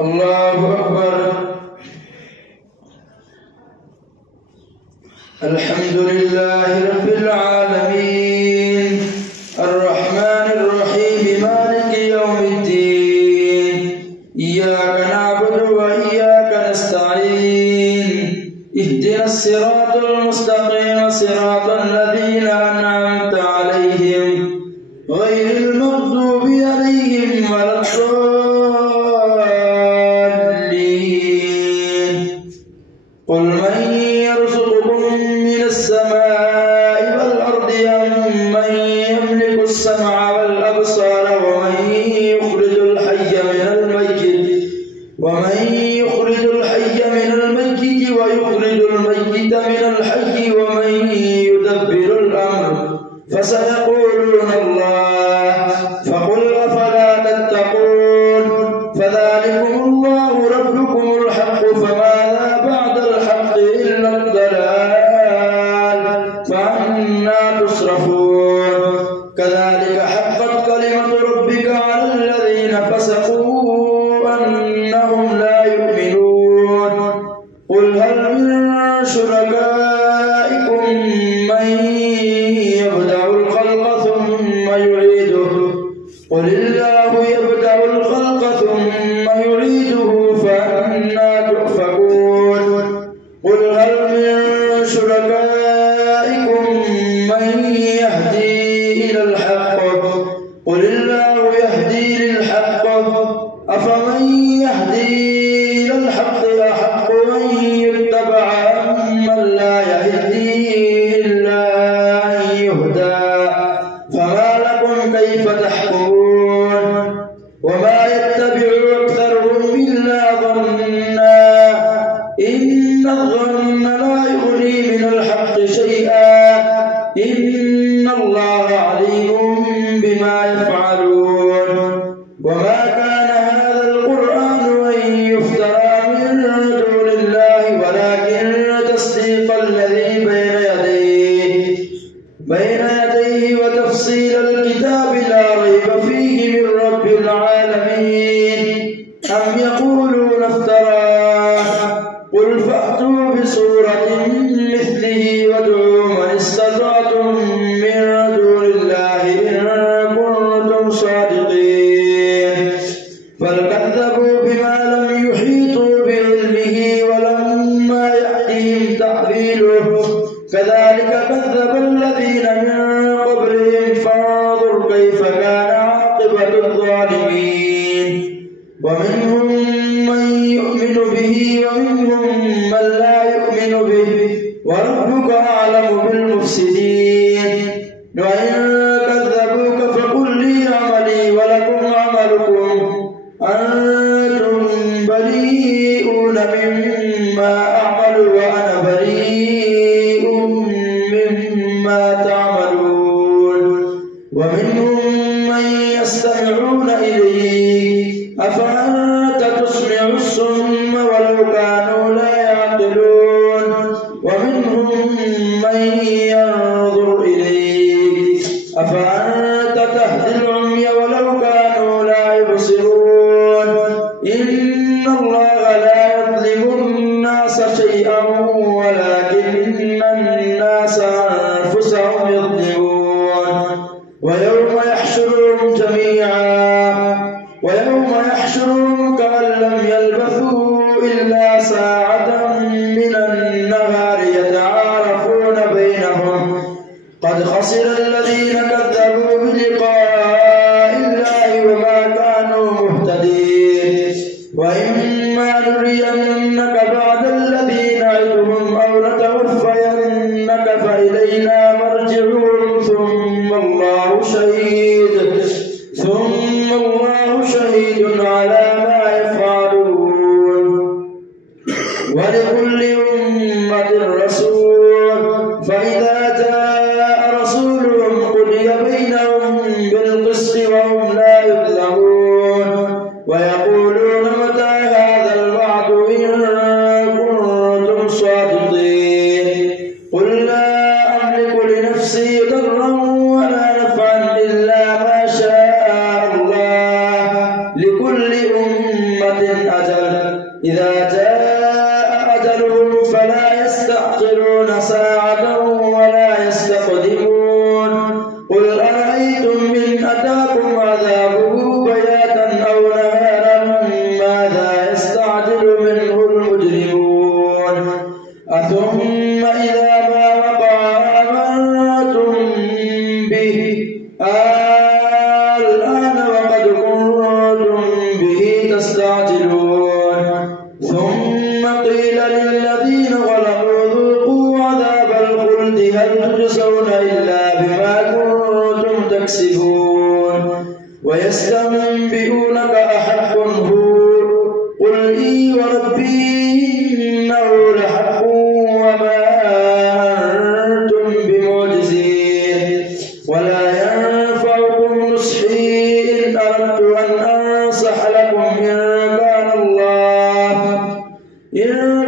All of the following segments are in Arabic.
الله أكبر. الحمد لله رب العالمين الرحمن الرحيم مالك يوم الدين إياك نعبد وإياك نستعين اهدنا الصراط المستقيم صراط الذين أنعمت عليهم غير المغضوب عليهم ولا الضالين. قل من يرزقكم من السماء والأرض أم من يملك السمع والأبصار ومن يخرج الحي من الميت ويخرج الميت من الحي ومن يدبر الأمر فسيقولون الله فقل أفلا تتقون. فذلكم الله ربكم الحق فماذا بعد الحق إلا الضلال فأنى تصرفون. كذلك حقت كلمة ربك على الذين فسقوا أنهم لا يؤمنون. قل هل من شركائكم من يبدأ الخلق ثم يعيده قل الله يبدأ الخلق ثم يعيده فأنى تؤفكون. قل هل من شركائكم من يهدي إلى الحق قل الله يهدي للحق أفمن يهدي إلى الحق أحق أن يتبع أمن لا يهدي إلا أن يهدى فما لكم كيف تحكمون. وما يتبع أكثرهم إلا ظنا إن الظن لا يغني من الحق شيئا إن الله عليم بما يفعلون. وما كان هذا القرآن أن يفترى من دون الله ولكن تصديق الذي بين يديه وتفصيل الكتاب لا ريب فيه من رب العالمين. أم يقولون افتراه قل فأتوا بسورة مثله وادعوا من استطعتم من دون الله إن كنتم صادقين. بل كذبوا بما لم يحيطوا بعلمه ولما يأتهم تأويله كذلك كذب الذين من قبلهم فانظر كيف كان عاقبة الظالمين. ومنهم من يؤمن به ومنهم من لا يؤمن به وربك أعلم بالمفسدين. وإن كذبوك فقل لي عملي ولكم عملكم أنتم بريئون مما أعمل وأنا بريء مما تعملون. ومنهم من يستمعون إليك أفأنت تسمع الصم ولو كانوا لا يعقلون. ومنهم من ينظر إليك أفأنت تهدي العمي ولو كانوا لا يبصرون. إن الله لا يظلم الناس شيئا ولكن الناس أنفسهم يظلمون. ويوم يحشرهم كأن لم يلبثوا إلا ساعة من النهار يتعارفون بينهم قد خسر الذين كذبوا بلقاء الله وما كانوا مهتدين. وإما نرينك بعد الذي نعدهم أو نتوفينك فإلينا مرجعهم ثم الله شهيد على ما يفعلون. ولكل أمة رسول فإذا جاء رسولهم قضي بينهم بالقسط وهم لا يظلمون. ويقولون متى هذا الوعد إن كنتم صادقين. قل لا أملك لنفسي ضرا ولا نفعا إلا ما شاء الله لكل أمة أمة أجل إذا جاء أجلهم فلا يستأخرون ساعة ولا يستقدمون قل أرأيتم إن أتاكم عذابه بياتا أو نهارا ماذا يستعجل منه المجرمون أثم إذا ما وقع آمنتم به الآن وقد كنتم به تستعجلون ثم قيل للذين ظلموا ذوقوا عذاب الخلد هل تجزون إلا بما كنتم تكسبون ويستنبئونك أحق هو قل إي وربي إنه لحق وما أنتم بمعجزين ولا ينفعكم نصحي إن أردت أن أنصح لكم إن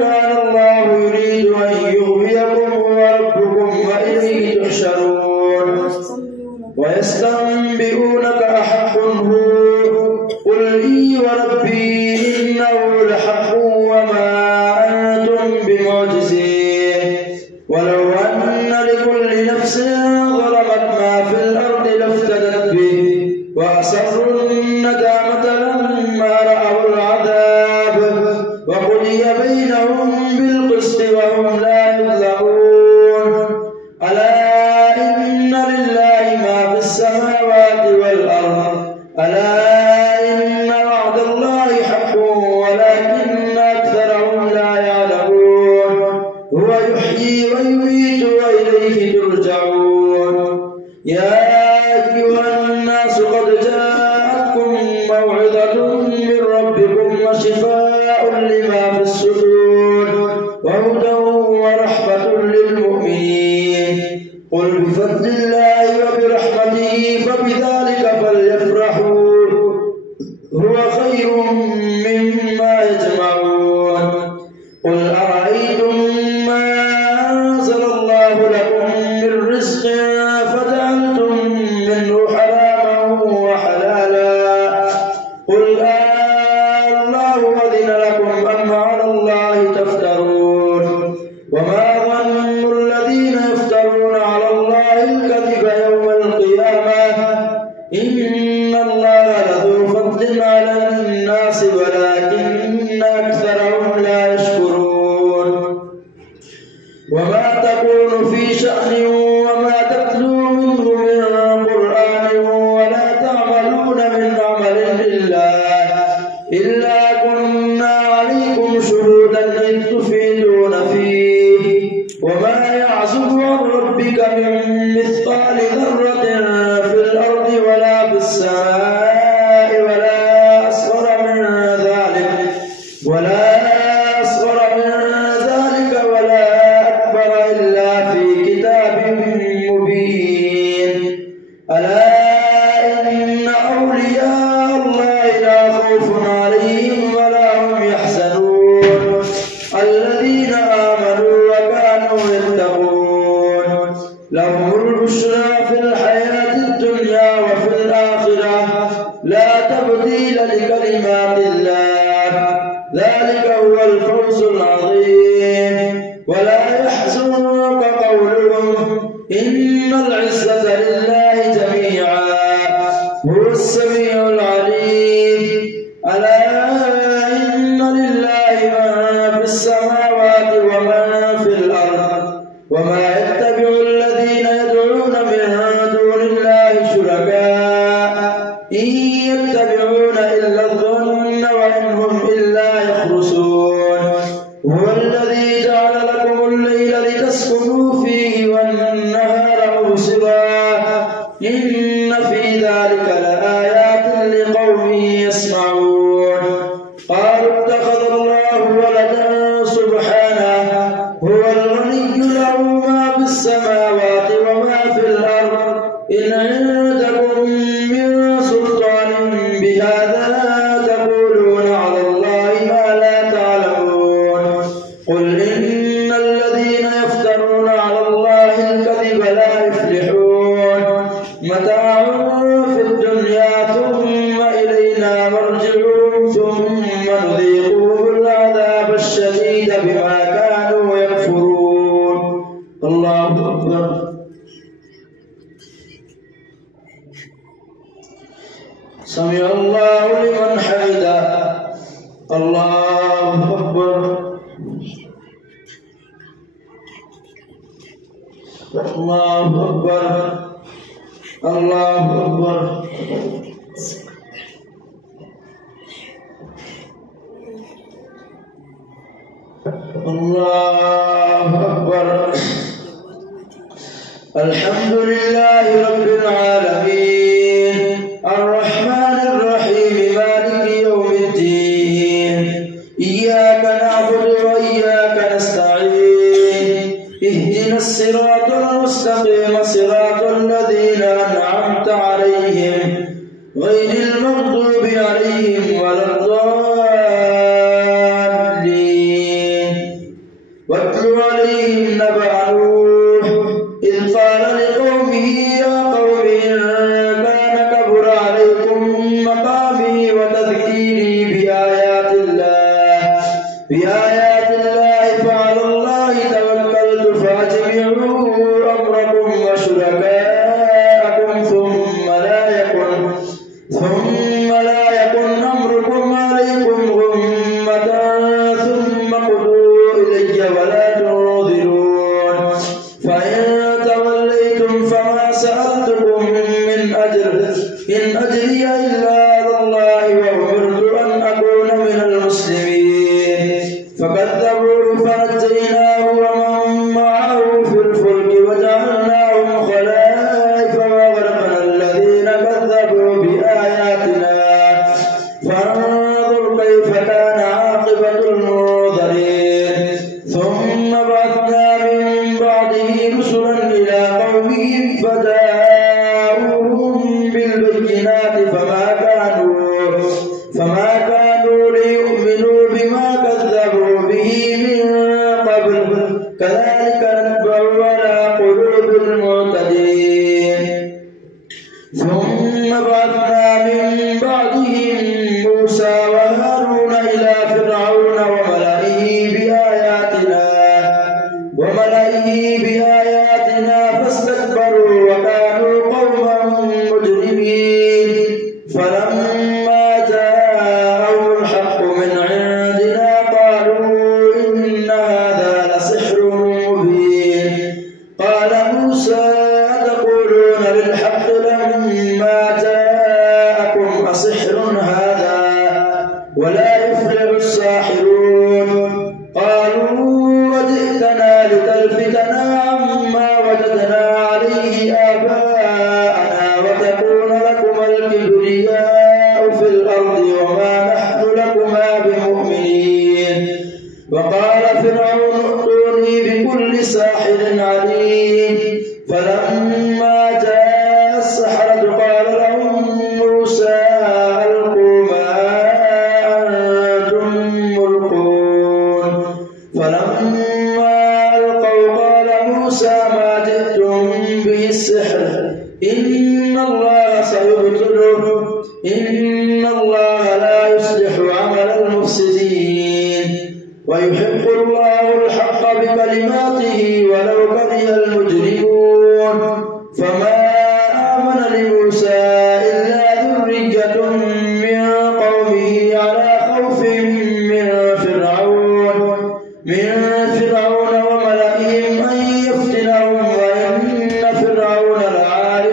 كان الله يريد أن يغويكم هو ربكم وإليه تحشرون ويستنبئونك أحق هو قل إي وربي إنه لحق وما أنتم بمعجزين ولو أن لكل نفس ظلمت ما في الأرض لافتدت به وأسروا الندامة لما رأوا العذاب وقضي بينهم بالقسط وهم لا يظلمون ألا إن لله ما في السماوات والأرض ألا إن وعد الله حق ولكن أكثرهم لا يعلمون هو يحيي ويميت وإليه ترجعون يا أيها الناس قد جاءتكم موعظة من ربكم وشفاء لما في الصدور وهدى ورحمة للمؤمنين قل بفضل الله وبرحمته فبذلك فليفرحوا هو خير مما يجمعون قل أرأيتم ما أنزل الله لكم من رزق فجعلتم منه حراما وحلالا قل الله أذن لكم أم على الله تفترون وما ظن الذين يفترون على الله الكذب يوم القيامة إن الله لذو فضل على الناس ولكن أكثرهم لا يشكرون وما تكون في شأن وما تتلو منه من قرآن ولا تعملون من عمل إلا كنا عليكم شهودا إذ تفيدون فيه وما يعزب عن ربك من مثقال ذرة في الأرض ولا في السماء ولا أصغر من ذلك ولا أكبر إلا في كتاب مبين ألا إن أولياء الله لا خوف عليهم ولا هم يحزنون الذين آمنوا وكانوا يتقون لهم البشرى في الحياة الدنيا وفي الآخرة لا تبديل لكلمات الله ذلك هو الفوز العظيم ولا يحزنك قولهم إن العزة لله جميعا هو السميع العليم ألا إن لله ما في السماوات وما في الأرض وما يتبع الذين يدعون من دون الله شركاء إن يتبعون إلا الظن وإن هم إلا يخرصون هو الذي جعل لكم الليل لتسكنوا فيه والنهار مبصرا إن في ذلك لآيات لقوم يسمعون قالوا اتخذ الله ولدا سبحانه هو الغني له ما في السماوات وما في الأرض إن عندكم من سلطان بهذا تقولون على الله ما لا تعلمون قل إن الذين يفترون على الله الكذب لا يفلحون متاع في الدنيا ثم إلينا مرجعهم ثم سمع الله لمن حمده. الله أكبر. الله أكبر. الله أكبر. الله أكبر. الحمد لله رب العالمين الرحمن الرحيم مالك يوم الدين إياك نعبد وإياك نستعين اهدنا الصراط المستقيم صراط الذين أنعمت عليهم غير المغضوب عليهم ولا الضالين. واتل عليهم نبأ نوح إذ قال لقومه يا قوم إن كان كبر عليكم مقامي وتذكيري بآيات الله فعلى الله توكلت فأجمعوا أمركم وشركاءكم ثم لا يكن أمركم عليكم غمة ثم قضوا إلي ولا تنظرون. فإن توليتم فما سألتكم من أجر إن أجري إلا على الله وأمرت أن أكون من المسلمين. فكذبوه فنجيناه ومن معه في الفلك وجعلناهم خلائف وأغرقنا الذين كذبوا بآياتنا فانظر كيف كان عاقبة المنذرين. ثم بعثنا من بعده رسلا إلى قومهم فجاءوهم بالبينات فما كانوا ليؤمنوا بما كذبوا به من قبل كذلك نتبع على قلوب المعتدين. ثم بعثنا من بعدهم موسى وهارون إلى فرعون وملئه بآياتنا فاستكبروا وكانوا قوما مجرمين. فلما جاءهم الحق من عندنا قالوا إن هذا لسحر مبين. قال موسى أتقولون للحق لما جاءكم أسحر هذا ولا يفلح الساحرون. قالوا وجئتنا لتلفتنا عما وجدنا عليه آباءنا وتكون لكما الكبرياء في الأرض وما نحن لكما بمؤمنين. وقال فرعون ائتوني بكل ساحر عليم. فلما جاء السحرة قال لهم موسى ألقوا ما أنتم ملقون. فلما ألقوا قال موسى ما جئتم به السحر إن الله سيبطله إن الله لا يصلح عمل المفسدين ويحق الله الحق بكلماته ولو كره المجرمون. فما آمن لموسى إلا ذرية من قومه على خوف من فرعون وملئهم أن يفتنهم وإن فرعون لعال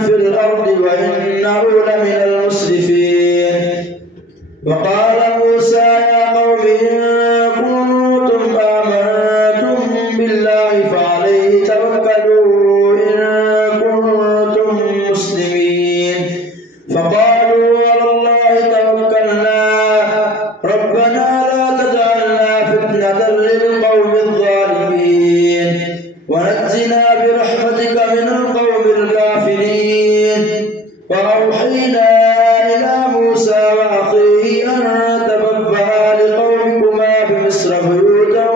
في الأرض وإنه لمن المسرفين. وقال موسى يا قوم إن كنتم آمنتم بالله فعليه توكلوا إن كنتم مسلمين. فقالوا على الله توكلنا ربنا لا تجعلنا فتنة للقوم الظالمين ونجنا برحمتك من القوم الكافرين. وأوحينا إلى موسى وأخيه أن تبوأ لقومكما بمصر بيوتا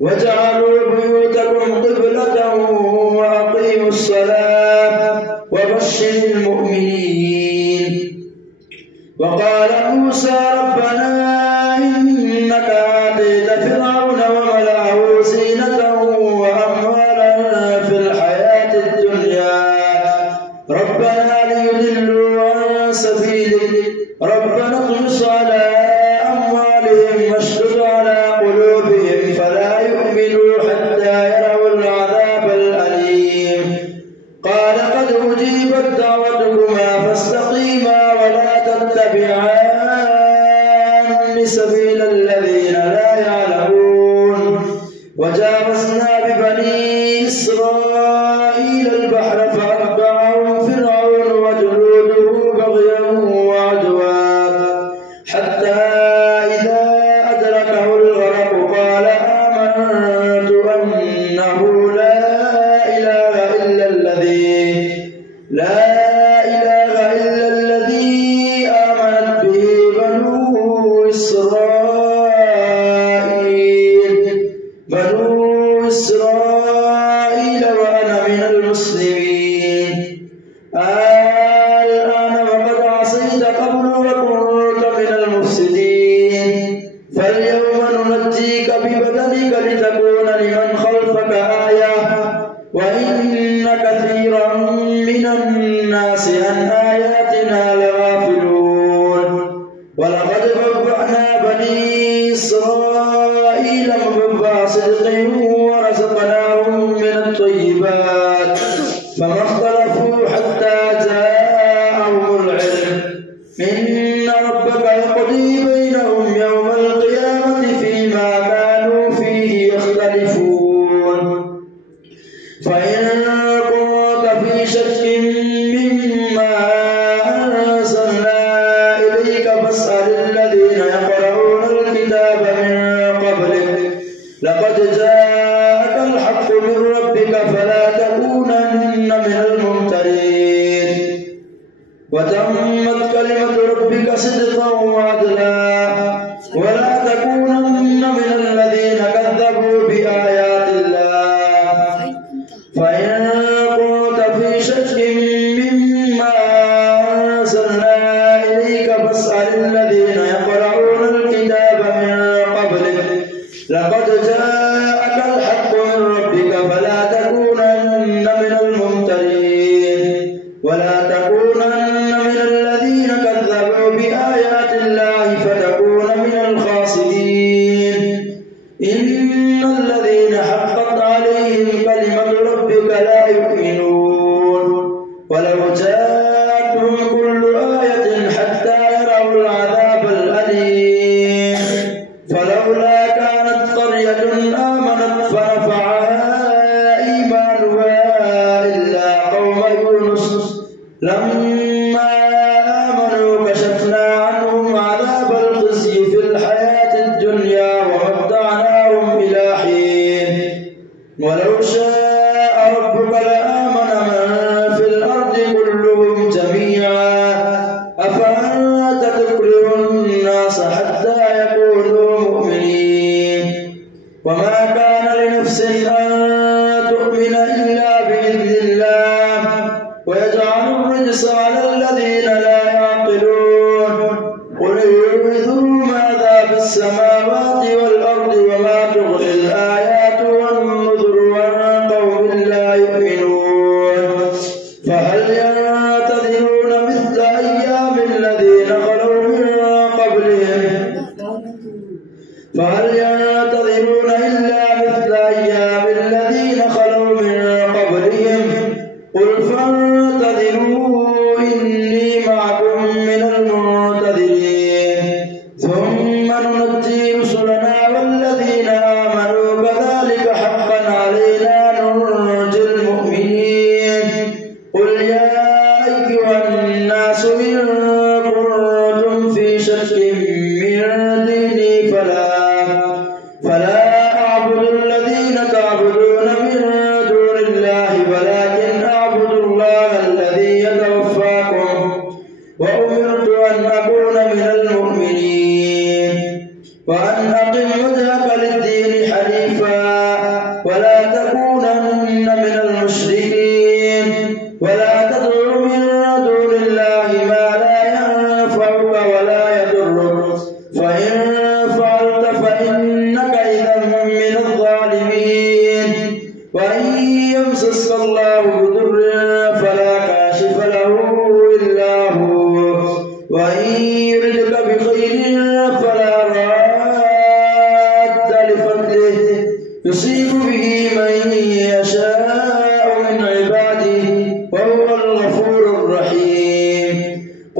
وجعلوا بيوتكم قبلة وأقيموا الصلاة وبشر المؤمنين. وقال موسى ربنا إنك آتيت فرعون وملأه زينة وأموالا في الحياة الدنيا ربنا سبيلك ربنا اطمس على أموالهم واشدد على قلوبهم فلا يؤمنوا حتى يروا العذاب الأليم قال قد أجيبت دعوتكما فاستقيما ولا تتبعان سبيل الذين لا يعلمون وجاوزنا ببني إسرائيل البحر فأتبعهم فرعون وجنوده بغيا وعدوا حتى إذا أدركه الغرق قال آمنت أنه لا إله إلا الذي آمنت به بنو إسرائيل وأنا من المسلمين الآن وقد عصيت قبل وكنت من المفسدين فاليوم ننجيك ببدنك لتكون لمن خلفك آية وإن كثيرا من الناس عن آياتنا لغافلون ولقد بوأنا بني إسرائيل مبوأ صدق ورزقناهم من الطيبات فما اختلفوا حتى جاءهم العلم إن ربك يقضي بينهم يوم القيامة فيما كانوا فيه يختلفون فإن كنت في شك مما أنزلنا إليك فاسأل الذين يقرؤون الكتاب من قبلك لقد جاءك الحق من ربك فلا تكونن من الممترين وتمت كلمة ربك صدقا وعدلا ولا تكونن من الذين كذبوا بآيات الله فإن كنت في شك مما أنزلنا إليك فاسأل الذين يقرؤون الكتاب من قبلك لقد جاءك الحق من ربك فلا تكونن من الممترين ولا تكونن من الذين كذبوا بآيات الله فتكون من الخاسرين إن الذين حقت عليهم كلمة ربك لا يؤمنون ولو جاءتهم كل آية حتى يروا العذاب الأليم فلولا كانت قرية آمنت فنفعها إيمانها إلا قوم يونس لما آمنوا كشفنا عنهم عذاب الخزي في الحياة الدنيا ومتعناهم إلى حين ولو شاء ربك لآمن من في الأرض كلهم جميعا أفأنت تكره الناس حتى يكونوا مؤمنين وما كان لنفس أن تؤمن إلا بإذن الله ويجعل الرجس على الذين لا يعقلون قل انظروا ماذا في السماوات والأرض وما تغني الآيات والنذر عن قوم لا يؤمنون فهل ينتظرون مثل أيام الذين خلوا من قبلهم إلا مثل أيام الذين خلوا من قبلهم قل فانتظروا إني معكم من المنتظرين ثم ننجي رسلنا والذين آمنوا كذلك حقا علينا ننجي المؤمنين قل يا أيها الناس إن كنتم في شك من ديني فلا أعبد الذين تعبدون من دون الله ولكن أعبد الله الذي يتوفاكم وأمرت أن أكون من المؤمنين وأن أقم وجهك للدين حنيفا ولا تكونن من المشركين ولا تدع من دون الله ما لا ينفعك ولا يضرك فإن فعلت فإنك إذا من الظالمين وإن يمسسك الله بضر فلا كاشف له إلا هو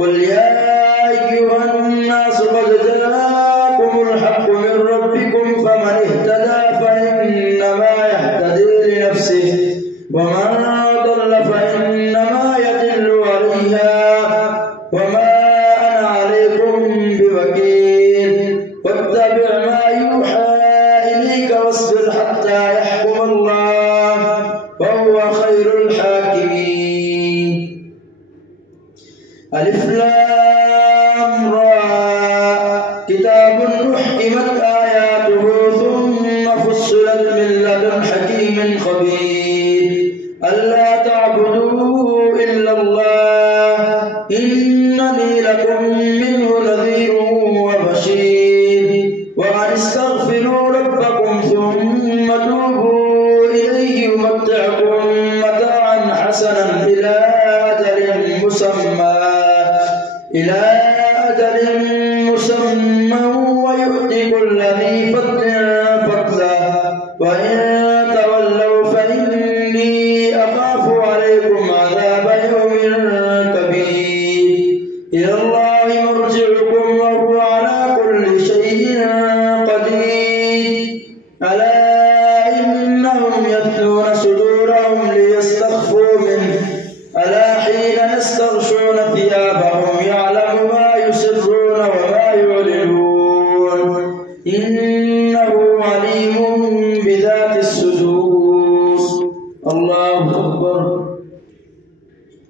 قل يا أيها الناس قد جاءكم الحق من ربكم فمن اهتدى فإنما يهتدي لنفسه ومن ضل فإنما يضل عليها وما أنا عليكم بوكيل واتبع ما يوحى إليك واصبر حتى يحكم الله وهو خير الحاكمين. ألف لام را كتاب أحكمت آياته ثم فصلت من لدن حكيم خبير ألا تعبدوا إلا الله إنني لكم منه نذير وبشير وأن استغفروا ربكم ثم توبوا إليه يمتعكم متاعا حسنا إلى أجل مسمى ويؤتي كل ذي فضل فضله وإن تولوا فإني أخاف عليكم عذاب يوم كبير إلى الله مرجعكم وهو على كل شيء قدير ألا إنهم يثنون صدورهم ليستخفوا منه ألا حين يستغشون ثيابهم يعلم ما يسرون وما يعلنون إنه عليم بذات الصدور. الله أكبر.